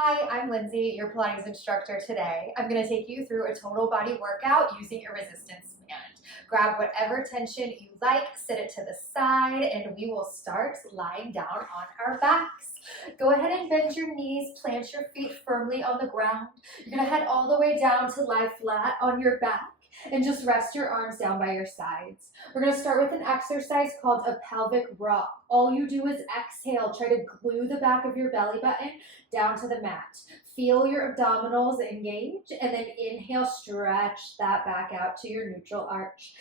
Hi, I'm Lindsay, your Pilates instructor today. I'm going to take you through a total body workout using a resistance band. Grab whatever tension you like, sit it to the side, and we will start lying down on our backs. Go ahead and bend your knees, plant your feet firmly on the ground. You're going to head all the way down to lie flat on your back and just rest your arms down by your sides. We're going to start with an exercise called a pelvic rock. All you do is exhale, try to glue the back of your belly button down to the mat. Feel your abdominals engage, and then inhale, stretch that back out to your neutral arch.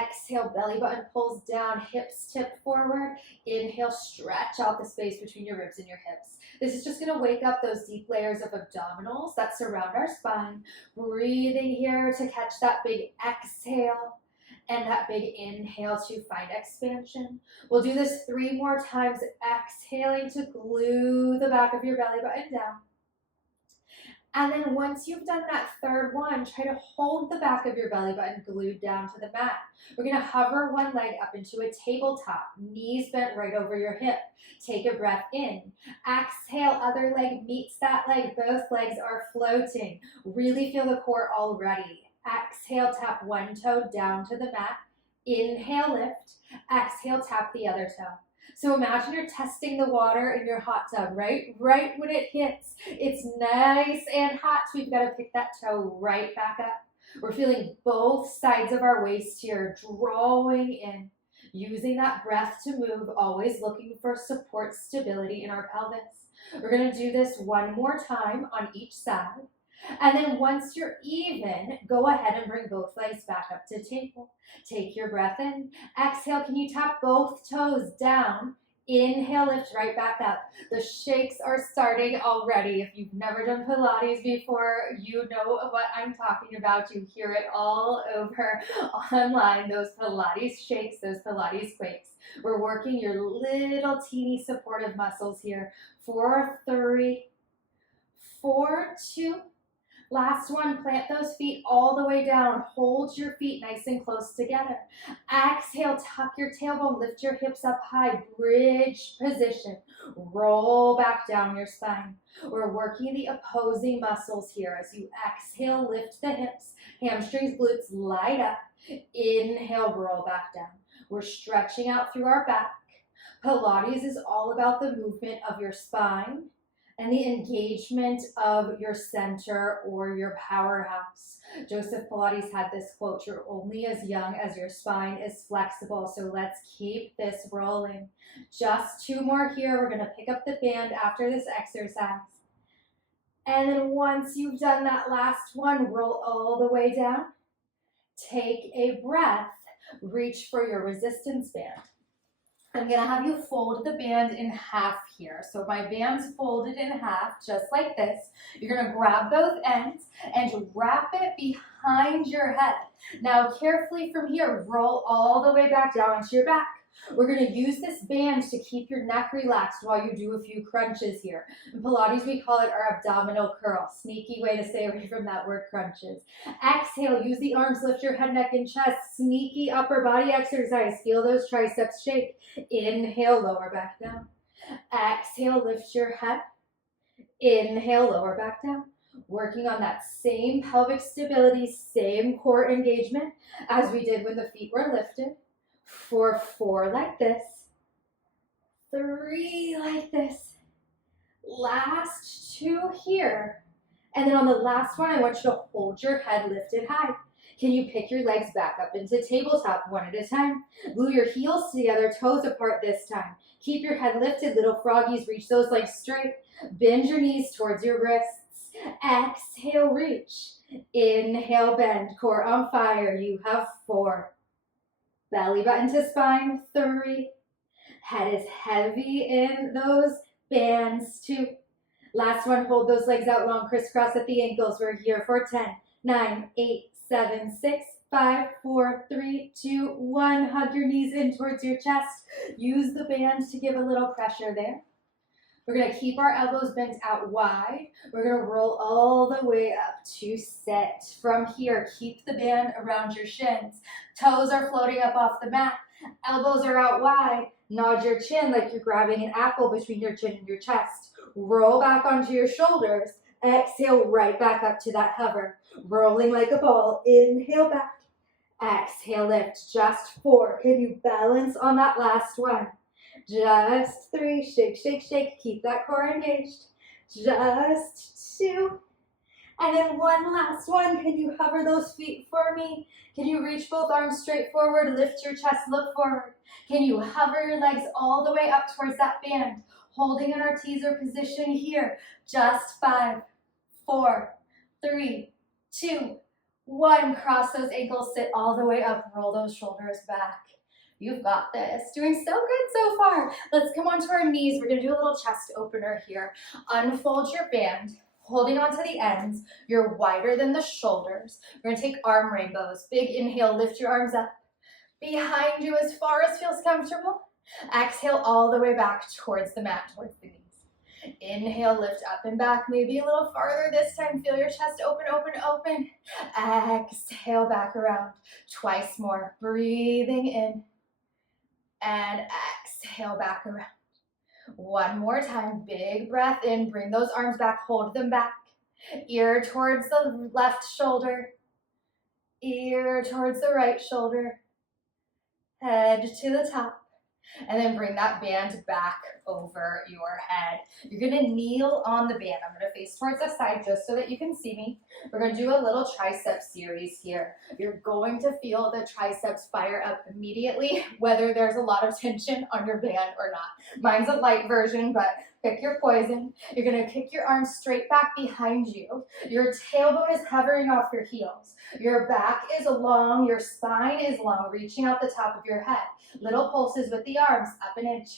Exhale, belly button pulls down, hips tip forward. Inhale, stretch out the space between your ribs and your hips. This is just going to wake up those deep layers of abdominals that surround our spine. Breathing here to catch that big exhale and that big inhale to find expansion. We'll do this 3 more times, exhaling to glue the back of your belly button down. And then once you've done that third one, try to hold the back of your belly button glued down to the mat. We're going to hover one leg up into a tabletop, knees bent right over your hip. Take a breath in. Exhale, other leg meets that leg. Both legs are floating. Really feel the core already. Exhale, tap one toe down to the mat. Inhale, lift. Exhale, tap the other toe. So imagine you're testing the water in your hot tub, right? Right when it hits, it's nice and hot. So we've got to pick that toe right back up. We're feeling both sides of our waist here, drawing in, using that breath to move, always looking for support, stability in our pelvis. We're going to do this one more time on each side. And then once you're even, go ahead and bring both legs back up to table. Take your breath in. Exhale, can you tap both toes down? Inhale, lift right back up. The shakes are starting already. If you've never done Pilates before, you know what I'm talking about. You hear it all over online, those Pilates shakes, those Pilates quakes. We're working your little teeny supportive muscles here. 4, 3, 4, 2, last one, plant those feet all the way down. Hold your feet nice and close together. Exhale, tuck your tailbone, lift your hips up high, bridge position. Roll back down your spine. We're working the opposing muscles here. As you exhale, lift the hips, hamstrings, glutes light up. Inhale, roll back down. We're stretching out through our back. Pilates is all about the movement of your spine and the engagement of your center or your powerhouse. Joseph Pilates had this quote, "You're only as young as your spine is flexible." So let's keep this rolling. Just 2 more here. We're gonna pick up the band after this exercise. And then once you've done that last one, roll all the way down. Take a breath, reach for your resistance band. I'm going to have you fold the band in half here. So my band's folded in half, just like this. You're going to grab both ends and wrap it behind your head. Now carefully from here, roll all the way back down onto your back. We're going to use this band to keep your neck relaxed while you do a few crunches here. In Pilates, we call it our abdominal curl. Sneaky way to stay away from that word crunches. Exhale, use the arms, lift your head, neck, and chest. Sneaky upper body exercise. Feel those triceps shake. Inhale, lower back down. Exhale, lift your head. Inhale, lower back down. Working on that same pelvic stability, same core engagement as we did when the feet were lifted. For 4 like this, 3 like this, last 2 here, and then on the last one, I want you to hold your head lifted high. Can you pick your legs back up into tabletop one at a time? Glue your heels together, toes apart this time. Keep your head lifted, little froggies, reach those legs straight. Bend your knees towards your wrists. Exhale, reach. Inhale, bend, core on fire. You have 4. Belly button to spine, 3. Head is heavy in those bands, 2. Last one, hold those legs out long, crisscross at the ankles. We're here for 10, 9, 8, 7, 6, 5, 4, 3, 2, 1. Hug your knees in towards your chest. Use the band to give a little pressure there. We're going to keep our elbows bent out wide. We're going to roll all the way up to sit. From here, keep the band around your shins. Toes are floating up off the mat. Elbows are out wide. Nod your chin like you're grabbing an apple between your chin and your chest. Roll back onto your shoulders. Exhale right back up to that hover. Rolling like a ball. Inhale back. Exhale, lift. Just 4. Can you balance on that last one? Just 3. Shake, shake, shake. Keep that core engaged. Just 2. And then one last one. Can you hover those feet for me? Can you reach both arms straight forward? Lift your chest, look forward. Can you hover your legs all the way up towards that band? Holding in our teaser position here. Just 5, 4, 3, 2, 1. Cross those ankles, sit all the way up, roll those shoulders back. You've got this. Doing so good so far. Let's come onto our knees. We're gonna do a little chest opener here. Unfold your band, holding onto the ends. You're wider than the shoulders. We're gonna take arm rainbows. Big inhale, lift your arms up. Behind you as far as feels comfortable. Exhale all the way back towards the mat, towards the knees. Inhale, lift up and back, maybe a little farther this time. Feel your chest open, open, open. Exhale back around. Twice more. Breathing in. And exhale back around. One more time. Big breath in. Bring those arms back. Hold them back. Ear towards the left shoulder. Ear towards the right shoulder. Head to the top. And then bring that band back over your head. You're gonna kneel on the band. I'm gonna face towards the side just so that you can see me. We're gonna do a little tricep series here. You're going to feel the triceps fire up immediately, whether there's a lot of tension on your band or not. Mine's a light version, but pick your poison. You're gonna kick your arms straight back behind you. Your tailbone is hovering off your heels. Your back is long, your spine is long, reaching out the top of your head. Little pulses with the arms, up an inch,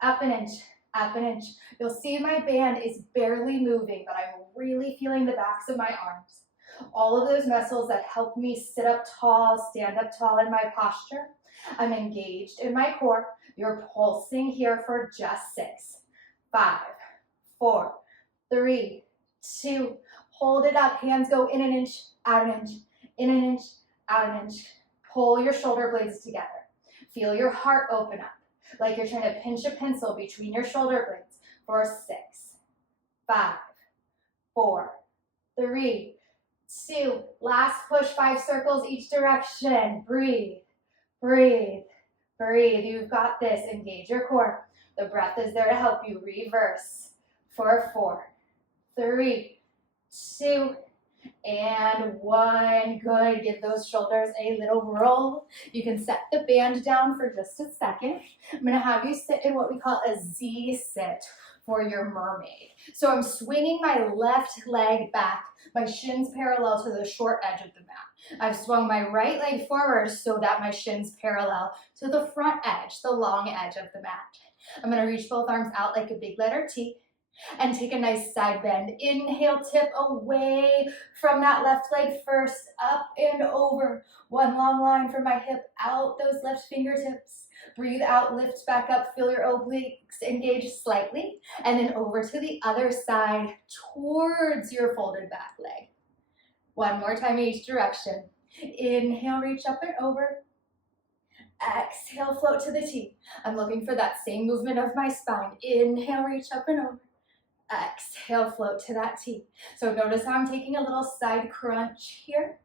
up an inch, up an inch. You'll see my band is barely moving, but I'm really feeling the backs of my arms. All of those muscles that help me sit up tall, stand up tall in my posture. I'm engaged in my core. You're pulsing here for just 6, 5, 4, 3, 2. Hold it up. Hands go in an inch, out an inch, in an inch, out an inch. Pull your shoulder blades together. Feel your heart open up, like you're trying to pinch a pencil between your shoulder blades for 6, 5, 4, 3, 2. Last push, 5 circles each direction. Breathe, breathe, breathe. You've got this. Engage your core. The breath is there to help you. Reverse for 4, 3, 2, and 1. Good. Give those shoulders a little roll. You can set the band down for just a second. I'm going to have you sit in what we call a Z sit for your mermaid. So I'm swinging my left leg back, my shins parallel to the short edge of the mat. I've swung my right leg forward so that my shins parallel to the front edge, the long edge of the mat. I'm going to reach both arms out like a big letter T. And take a nice side bend. Inhale, tip away from that left leg first, up and over. One long line from my hip, out those left fingertips. Breathe out, lift back up, feel your obliques engage slightly. And then over to the other side, towards your folded back leg. One more time each direction. Inhale, reach up and over. Exhale, float to the T. I'm looking for that same movement of my spine. Inhale, reach up and over. Exhale, float to that T. So notice how I'm taking a little side crunch here.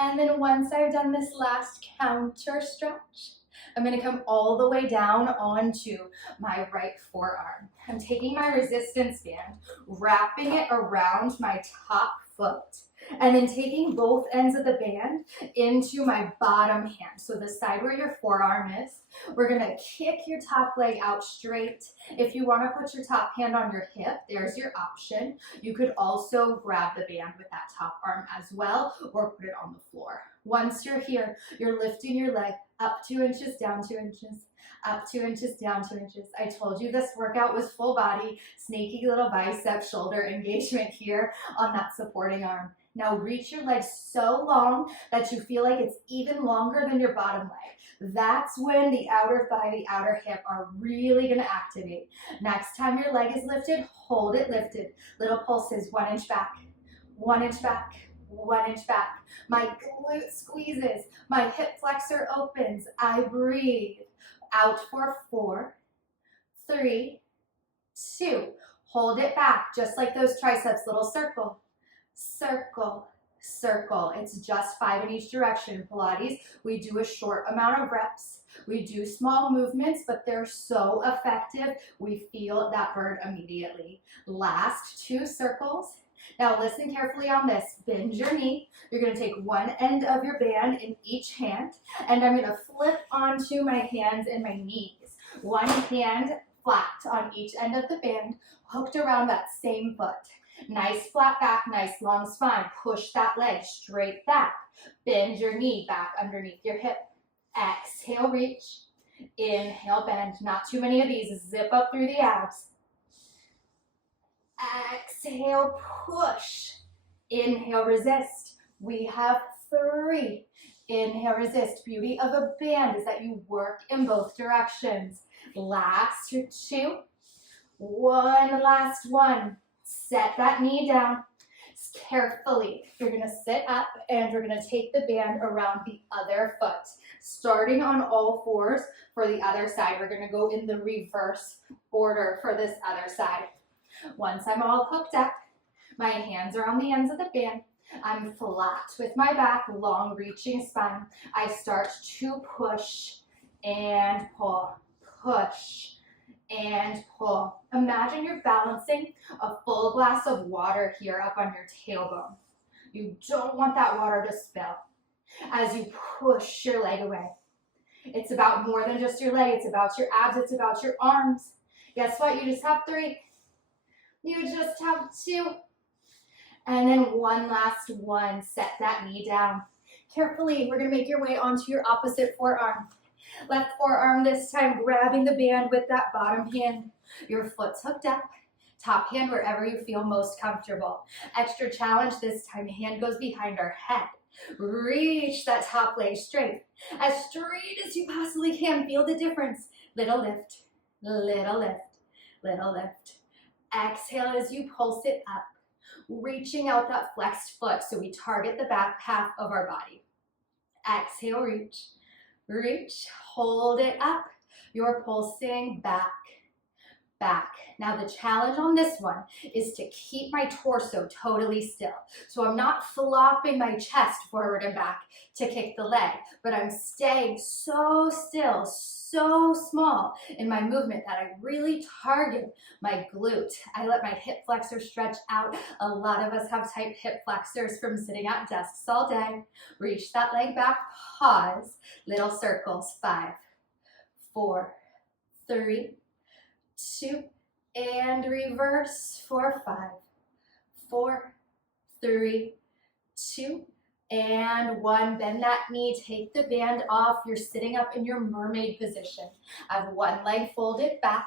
And then once I've done this last counter stretch, I'm going to come all the way down onto my right forearm. I'm taking my resistance band, wrapping it around my top foot, and then taking both ends of the band into my bottom hand. So the side where your forearm is, we're gonna kick your top leg out straight. If you wanna put your top hand on your hip, there's your option. You could also grab the band with that top arm as well, or put it on the floor. Once you're here, you're lifting your leg up 2 inches, down 2 inches, up 2 inches, down 2 inches. I told you this workout was full body, snaky little bicep shoulder engagement here on that supporting arm. Now reach your leg so long that you feel like it's even longer than your bottom leg. That's when the outer thigh, the outer hip are really gonna activate. Next time your leg is lifted, hold it lifted. Little pulses, 1 inch back, 1 inch back, 1 inch back. My glute squeezes, my hip flexor opens. I breathe out for 4, 3, 2. Hold it back, just like those triceps, little circle, circle, circle. It's just 5 in each direction. Pilates, we do a short amount of reps. We do small movements, but they're so effective. We feel that burn immediately. Last 2 circles. Now listen carefully on this. Bend your knee. You're going to take one end of your band in each hand, and I'm going to flip onto my hands and my knees. One hand flat on each end of the band, hooked around that same foot. Nice flat back, nice long spine. Push that leg straight back. Bend your knee back underneath your hip. Exhale, reach. Inhale, bend. Not too many of these. Zip up through the abs. Exhale, push. Inhale, resist. We have 3. Inhale, resist. Beauty of a band is that you work in both directions. Last 2. One last one. Set that knee down carefully. You're going to sit up and you're going to take the band around the other foot. Starting on all 4s for the other side. We're going to go in the reverse order for this other side. Once I'm all hooked up, my hands are on the ends of the band. I'm flat with my back, long reaching spine. I start to push and pull, push and pull. Imagine you're balancing a full glass of water here up on your tailbone. You don't want that water to spill as you push your leg away. It's about more than just your leg. It's about your abs. It's about your arms. Guess what? You just have 3. You just have 2. And then one last one. Set that knee down. Carefully, we're going to make your way onto your opposite forearm. Left forearm this time, grabbing the band with that bottom hand. Your foot's hooked up. Top hand wherever you feel most comfortable. Extra challenge this time. Hand goes behind our head. Reach that top leg straight. As straight as you possibly can. Feel the difference. Little lift, little lift, little lift. Exhale as you pulse it up. Reaching out that flexed foot so we target the back half of our body. Exhale, reach. Reach, hold it up. You're pulsing back, back. Now the challenge on this one is to keep my torso totally still. So I'm not flopping my chest forward and back to kick the leg, but I'm staying so still, so small in my movement that I really target my glute. I let my hip flexor stretch out. A lot of us have tight hip flexors from sitting at desks all day. Reach that leg back, pause, little circles, 5, 4, 3, 2, and reverse for 5, 4, 3, 2, and 1. Bend that knee, take the band off. You're sitting up in your mermaid position. I have one leg folded back,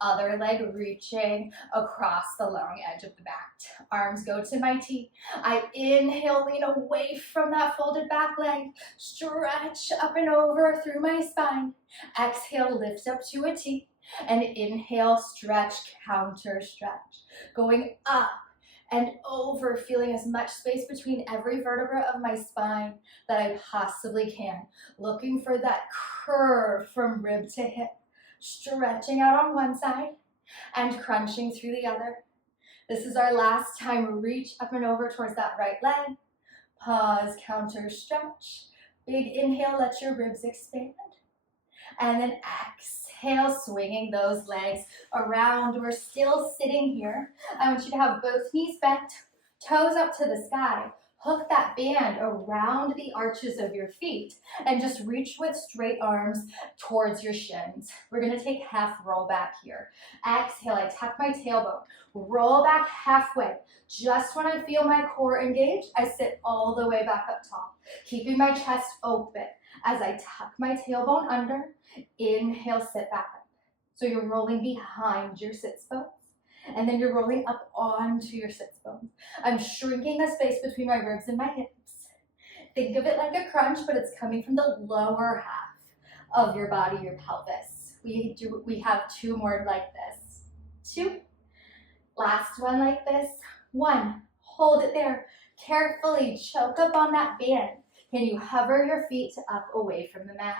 other leg reaching across the long edge of the mat. Arms go to my T. I inhale, lean away from that folded back leg. Stretch up and over through my spine. Exhale, lift up to a T. And inhale, stretch, counter stretch. Going up and over, feeling as much space between every vertebra of my spine that I possibly can. Looking for that curve from rib to hip. Stretching out on one side and crunching through the other. This is our last time. Reach up and over towards that right leg. Pause, counter stretch. Big inhale, let your ribs expand. And then exhale, swinging those legs around. We're still sitting here. I want you to have both knees bent, toes up to the sky. Hook that band around the arches of your feet and just reach with straight arms towards your shins. We're going to take half roll back here. Exhale, I tuck my tailbone. Roll back halfway. Just when I feel my core engage, I sit all the way back up top, keeping my chest open as I tuck my tailbone under. Inhale, sit back up. So you're rolling behind your sits bones. And then you're rolling up onto your sits bones. I'm shrinking the space between my ribs and my hips. Think of it like a crunch, but it's coming from the lower half of your body, your pelvis. We have 2 more like this. 2. Last one like this. 1. Hold it there. Carefully choke up on that band. Can you hover your feet up away from the mat?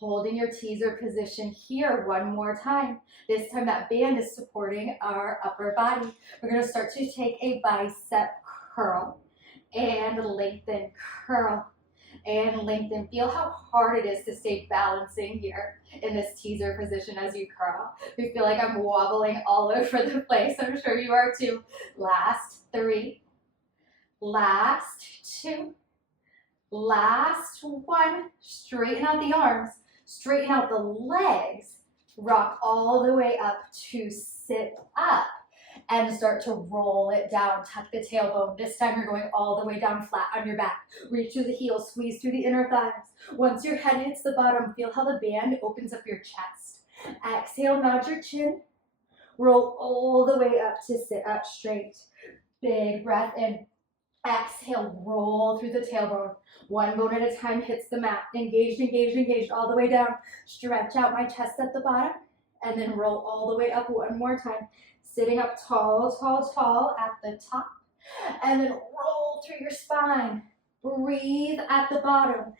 Holding your teaser position here one more time. This time that band is supporting our upper body. We're going to start to take a bicep curl and lengthen, curl and lengthen. Feel how hard it is to stay balancing here in this teaser position as you curl. We feel like I'm wobbling all over the place. I'm sure you are too. Last 3, last 2, last 1. Straighten out the arms, straighten out the legs, rock all the way up to sit up. And start to roll it down, tuck the tailbone. This time you're going all the way down flat on your back. Reach through the heels, squeeze through the inner thighs. Once your head hits the bottom, feel how the band opens up your chest. Exhale, nod your chin. Roll all the way up to sit up straight. Big breath in. Exhale, roll through the tailbone. One bone at a time hits the mat. Engaged, engaged, engaged, all the way down. Stretch out my chest at the bottom, and then roll all the way up one more time. Sitting up tall, tall, tall at the top, and then roll through your spine. Breathe at the bottom.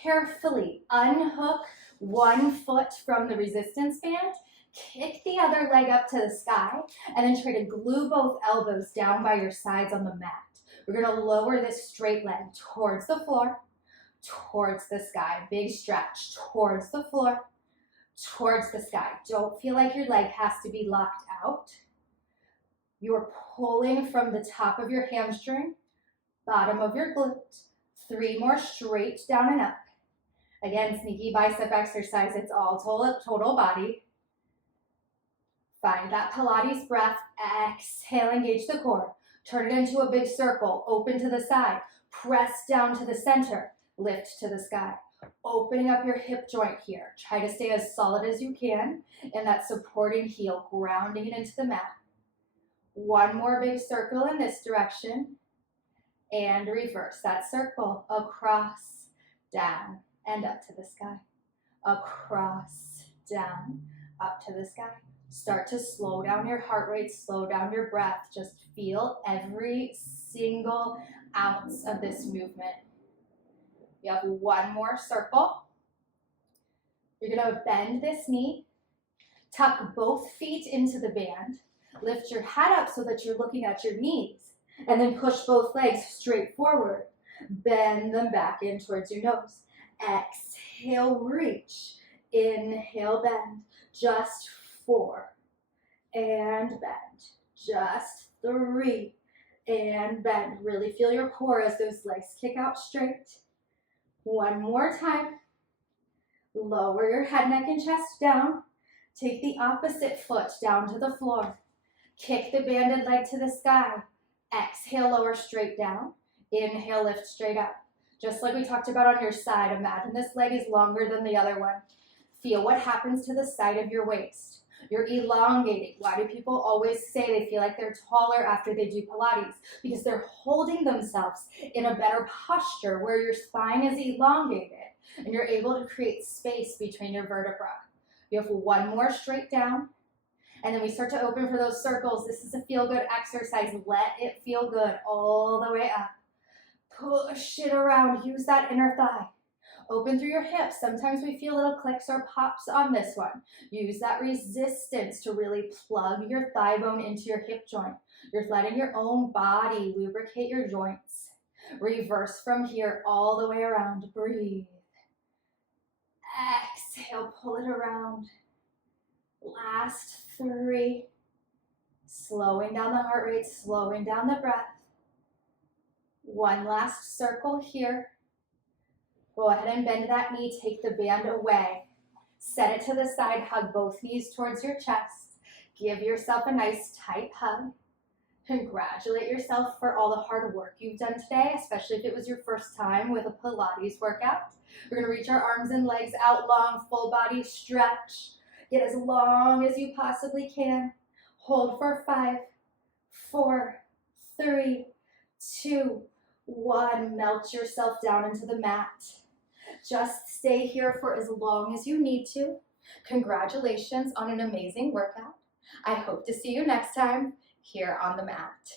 Carefully unhook one foot from the resistance band, kick the other leg up to the sky, and then try to glue both elbows down by your sides on the mat. We're gonna lower this straight leg towards the floor, towards the sky. Big stretch towards the floor, towards the sky. Don't feel like your leg has to be locked out. You're pulling from the top of your hamstring, bottom of your glute. 3 more straight down and up. Again, sneaky bicep exercise. It's all total body. Find that Pilates breath. Exhale, engage the core. Turn it into a big circle. Open to the side. Press down to the center. Lift to the sky. Opening up your hip joint here. Try to stay as solid as you can in that supporting heel, grounding it into the mat. One more big circle in this direction, and reverse that circle across, down, and up to the sky. Across, down, up to the sky. Start to slow down your heart rate, slow down your breath. Just feel every single ounce of this movement. You have one more circle. You're gonna bend this knee, tuck both feet into the band, lift your head up so that you're looking at your knees, and then push both legs straight forward. Bend them back in towards your nose. Exhale, reach. Inhale, bend. Just 4. And bend. Just 3. And bend. Really feel your core as those legs kick out straight. One more time. Lower your head, neck, and chest down. Take the opposite foot down to the floor. Kick the banded leg to the sky. Exhale, lower straight down. Inhale, lift straight up. Just like we talked about on your side, imagine this leg is longer than the other one. Feel what happens to the side of your waist. You're elongating. Why do people always say they feel like they're taller after they do Pilates? Because they're holding themselves in a better posture where your spine is elongated and you're able to create space between your vertebrae. You have one more straight down. And then we start to open for those circles. This is a feel-good exercise. Let it feel good all the way up. Push it around. Use that inner thigh. Open through your hips. Sometimes we feel little clicks or pops on this one. Use that resistance to really plug your thigh bone into your hip joint. You're letting your own body lubricate your joints. Reverse from here all the way around. Breathe. Exhale, pull it around. Last 3. Slowing down the heart rate, slowing down the breath. One last circle here. Go ahead and bend that knee, take the band away. Set it to the side, hug both knees towards your chest. Give yourself a nice tight hug. Congratulate yourself for all the hard work you've done today, especially if it was your first time with a Pilates workout. We're gonna reach our arms and legs out long, full body stretch. Get as long as you possibly can. Hold for 5, 4, 3, 2, 1. Melt yourself down into the mat. Just stay here for as long as you need to. Congratulations on an amazing workout. I hope to see you next time here on the mat.